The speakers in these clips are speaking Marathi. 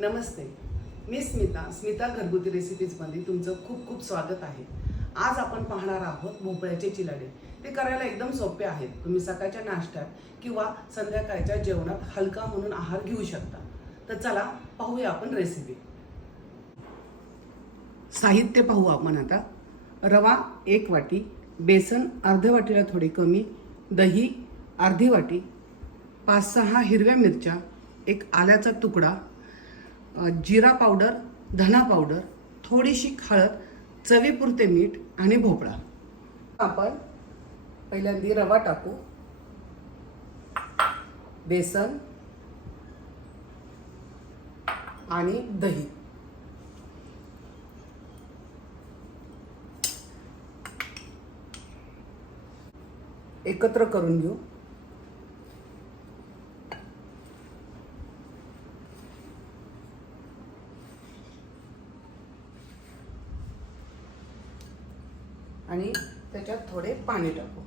नमस्ते, मी स्मिता घरगुती रेसिपीजमध्ये तुमचं खूप खूप स्वागत आहे। आज आपण पाहणार आहोत भोपळ्याचे चिलाडे। ते करायला एकदम सोपे आहेत। तुम्ही सकाळच्या नाश्त्यात किंवा संध्याकाळच्या जेवणात हलका म्हणून आहार घेऊ शकता। तर चला पाहूया आपण रेसिपी। साहित्य पाहू आपण आता। रवा 1 वाटी, बेसन अर्ध्या वाटीला थोडी कमी, दही अर्धी वाटी, 5-6 हिरव्या मिरच्या, एक आल्याचा तुकडा, जिरा पावडर, धना पावडर, थोडीशी हळद, चवीपुरते मीठ आणि भोपळा। आपण पहिल्यांदा रवा टाकू, बेसन आणि दही, एकत्र करून घेऊ। आणि त्याच्यात थोडे पाणी टाकू।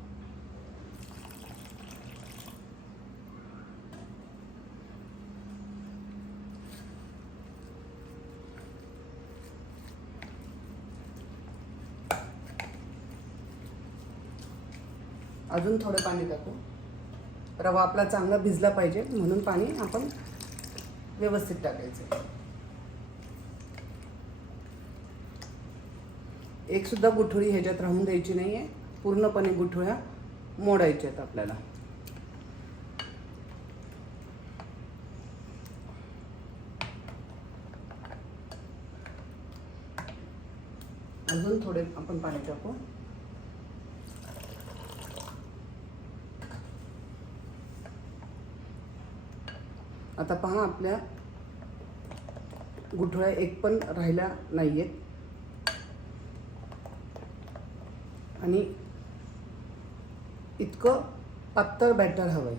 अजून थोडं पाणी टाकू। रवा आपला चांगला भिजला पाहिजे म्हणून पाणी आपण व्यवस्थित टाकायचं। एक सुद्धा गुठळी ह्याच्यात राहून द्यायची नाहीये, पूर्णपणे गुठळ्या मोडायच्या आहेत आपल्याला। अजून थोडे आपण पाणी टाकू। आता पहा, आपल्या गुठळ्या एक पण राहिल्या नाहीयेत आणि इतकं पातळ बॅटर हवंय।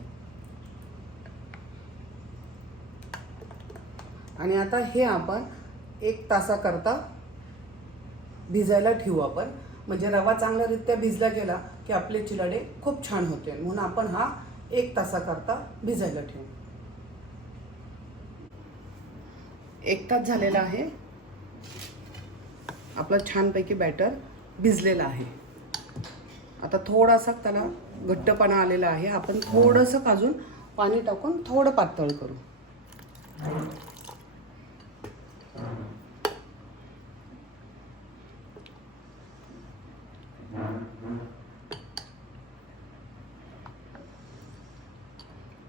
आणि आता हे आपण 1 तासाकरता भिजायला ठेवू आपण, म्हणजे रवा चांगल्यारीत्या भिजला गेला की आपले चिलाडे खूप छान होते, म्हणून आपण हा 1 तासाकरता भिजायला ठेवू। 1 तास झालेला आहे, आपला छानपैकी बॅटर भिजलेला आहे। आता थोडासा त्याला घट्टपणा आलेला आहे, आपण थोडंसं अजून पाणी टाकून थोडं पातळ करू।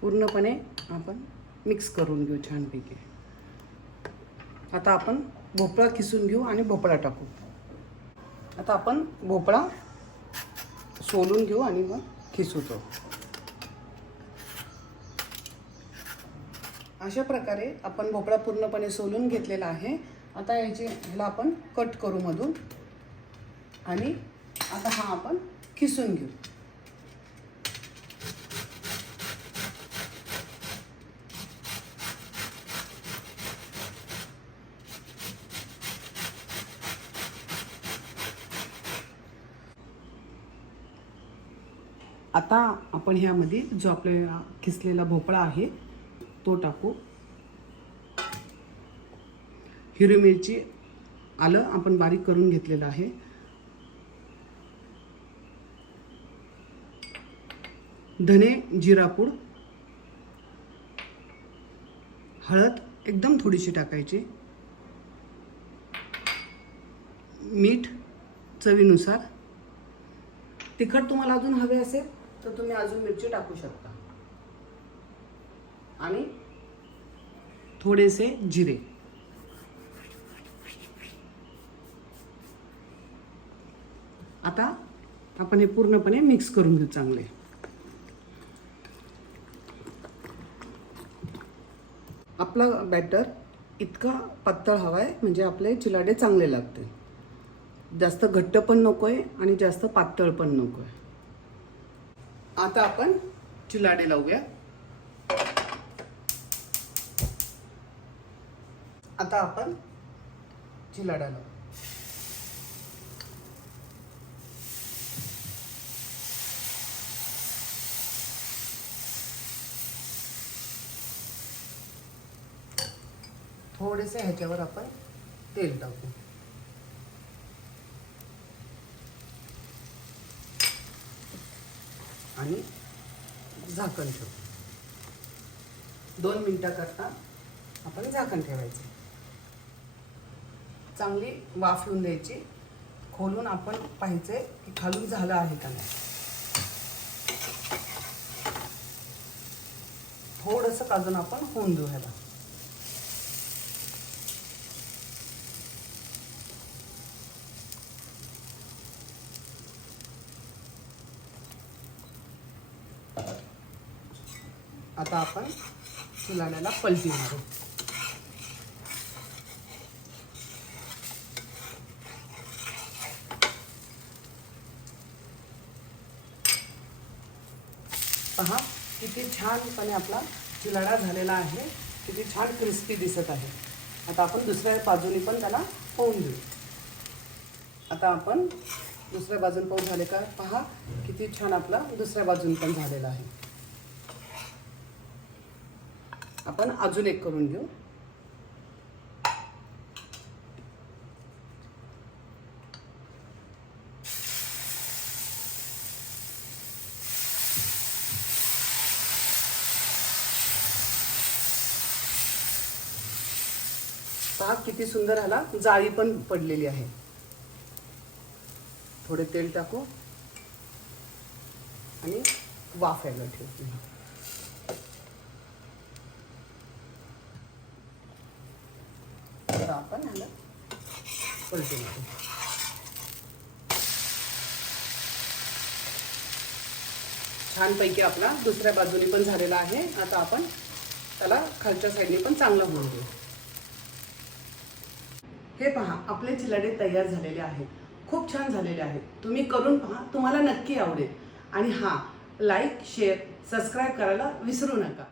पूर्णपणे आपण मिक्स करून घेऊ छानपैकी। आता आपण भोपळा किसून घेऊ आणि भोपळा टाकू। आता आपण भोपळा सोलून घेऊ आणि मग खिसू तो। अशा प्रकारे आपण भोपळा पूर्णपणे सोलून घेतलेला आहे। आता ह्याला आपण कट करू मधून आणि आता हा आपण खिसून घेऊ। आता आपण ह्यामध्ये जो आपला खिसलेला भोपळा आहे तो टाकू। हिरवी मिरची, आलं आपण बारीक करून घेतलेलं आहे, धने जिरा पूड, हळद एकदम थोडीशी टाकायची, मीठ चवीनुसार, तिखट तुम्हाला अजून हवे असेल तर तुम्ही अजून मिरची टाकू शकता, आणि थोडेसे जिरे। आता आपण हे पूर्णपणे मिक्स करून घेऊ चांगले। आपला बॅटर इतका पातळ हवाय म्हणजे आपले चिलाडे चांगले लागतील। जास्त घट्ट पण नकोय आणि जास्त पातळ पण नकोय। आता आपण चिलाडे लावूया। आता आपण चिलाडा लावू। थोडेसे ह्याच्यावर आपण तेल टाकू आणि झाकण ठेवू. 2 मिनिटाकरता आपण झाकण ठेवायचं. चांगली वाफ येऊन द्यायची. खोलून आपण पाहायचंय की खालून झालं आहे का नाही. थोडंसं काढून आपण होऊन देऊ ह्याला. आता आपण चिलाड्याला पलटी मारू. पहा किती छानपणे आपला चिलाडा झालेला आहे. किती छान क्रिस्पी दिसत आहे. आता आपण दुसऱ्या बाजूने पण त्याला होऊन देऊ. आता आपण दुसऱ्या बाजून पाहू झाले का. पहा किती छान आपला दुसऱ्या बाजून पण झालेला आहे. आपण अजून एक करून घेऊ. पहा किती सुंदर ह्याला जाळी पण पडलेली आहे. थोडे तेल टाकू आणि वाफ यायला ठेवू. तर आपण ह्याला पलटी मारू. छानपैकी आपला दुसऱ्या बाजूने पण झालेला आहे. आता आपण त्याला खालच्या साईडने पण चांगला होऊन देऊ. हे पहा आपले चिलाडे तयार झालेले आहेत. खूप छान झालेले आहेत. तुम्ही करून पहा, तुम्हाला नक्की आवडेल. आणि हां, लाईक शेअर सबस्क्राईब करायला विसरू नका.